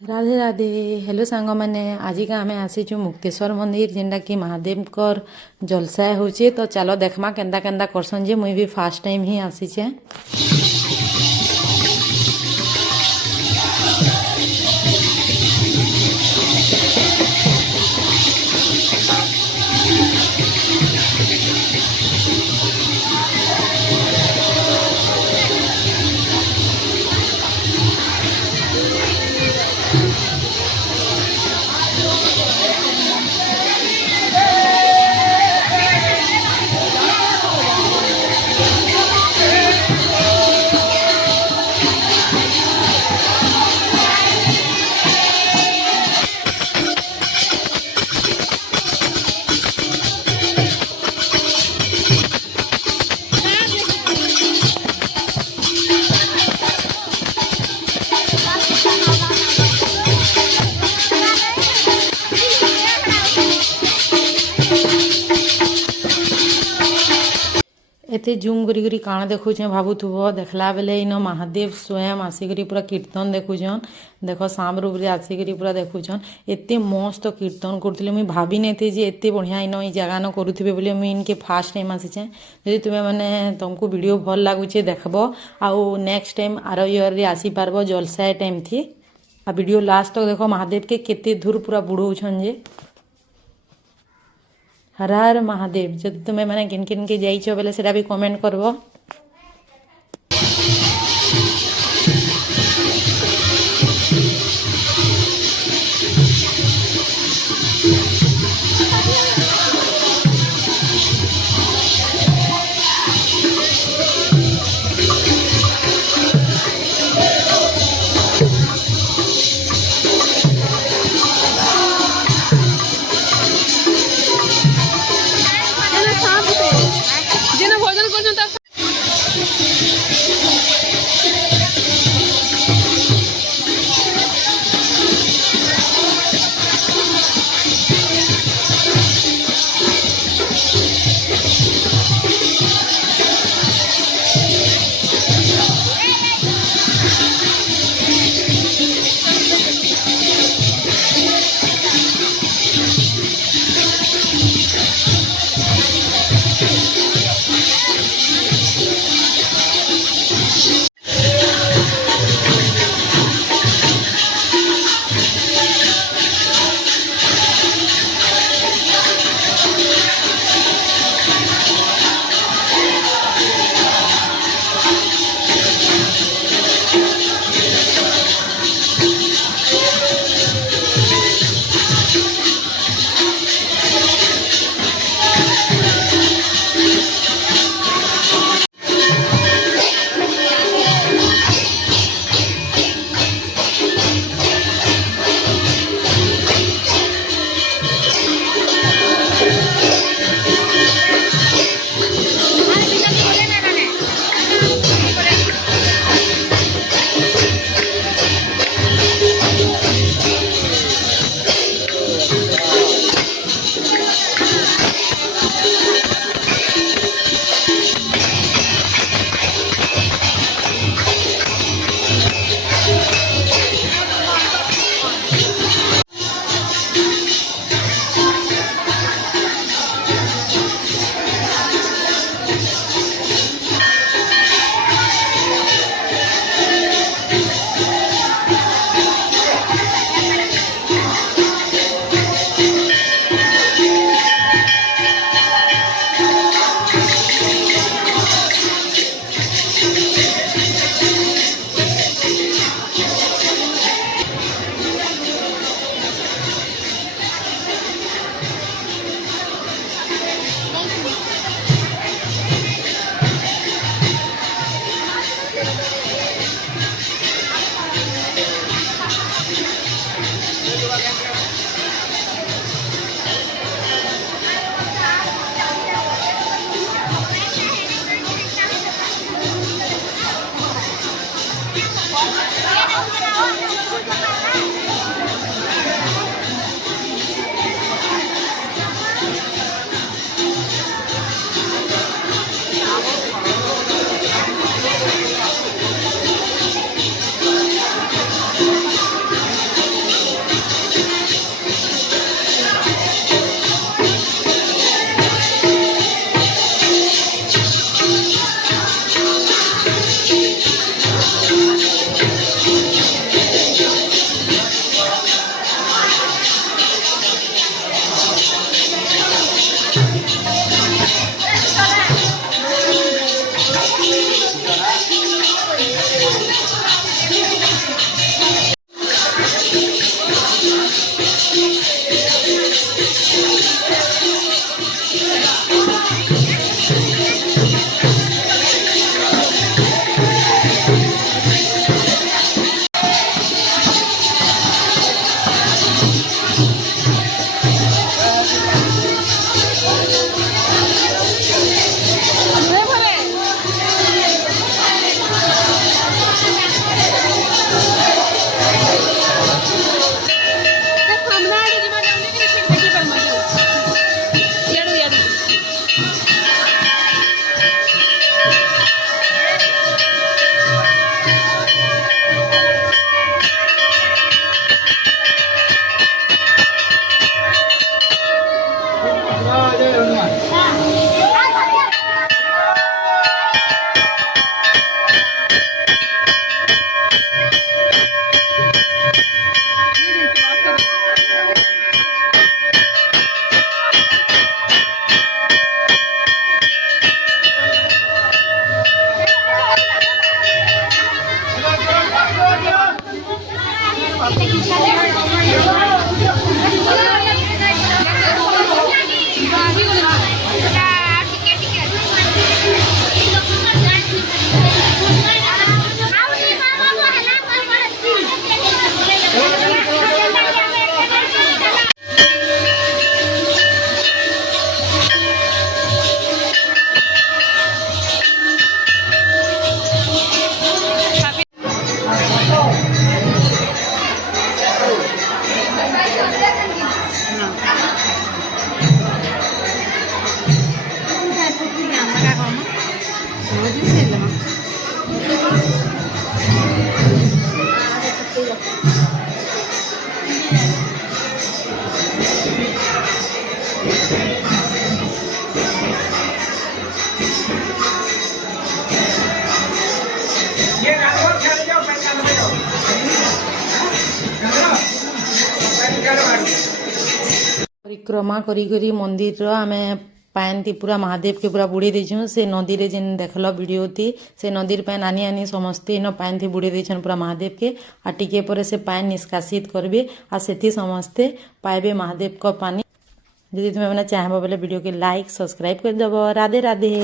Radhe Radhe hello सांग मैंने आज का आम आसीचु मुक्तेश्वर मंदिर जेनटा कि महादेव जलसा होचे तो चलो देखमा केन्दा केन्दा करसन जे मुई भी फास्ट टाइम ही आसीचे। एते जूम करी काण देखुचे भावुथुब देखला बेले इन महादेव स्वयं आसिक पूरा कीर्तन देखुछन। देख शाम रूप आसिक पूरा देखुछन एते मस्त कीर्तन करते मुझे भाभी नहीं जे एते बढ़िया इन ये जगह न करुवे बोले मुझे इनके फास्ट टाइम आसीचे। यदि तुम्हें मैंने तुमको वीडियो भल लगुचे देखब आउ नेक्स्ट टाइम आर इयर रे आसी पारबो जलसा टाइम थी आ वीडियो लास्ट तक देख महादेव के केते दूर पूरा बुड़ौछन जे। हर हर महादेव। जब तुम्हें मैंने किन किन के जाइछ बेले सेटा भी कमेंट करबो। जेना भोजन करछन त परिक्रमा करी करी मंदिर आमे पान थी पूरा महादेव के पूरा बुड़े देछुं से नदी रे जेन देखल वीडियो थी से नदीर पान आनी आनी समस्ते इन पान थी बुड़े देछन पूरा महादेव के आ टिके पर से पान निष्कासित करबे आ सेठी समस्ते पाइबे महादेव का पानी। यदि तुम्हें चाहबो बोले वीडियो के लाइक सब्सक्राइब कर देबो। राधे राधे।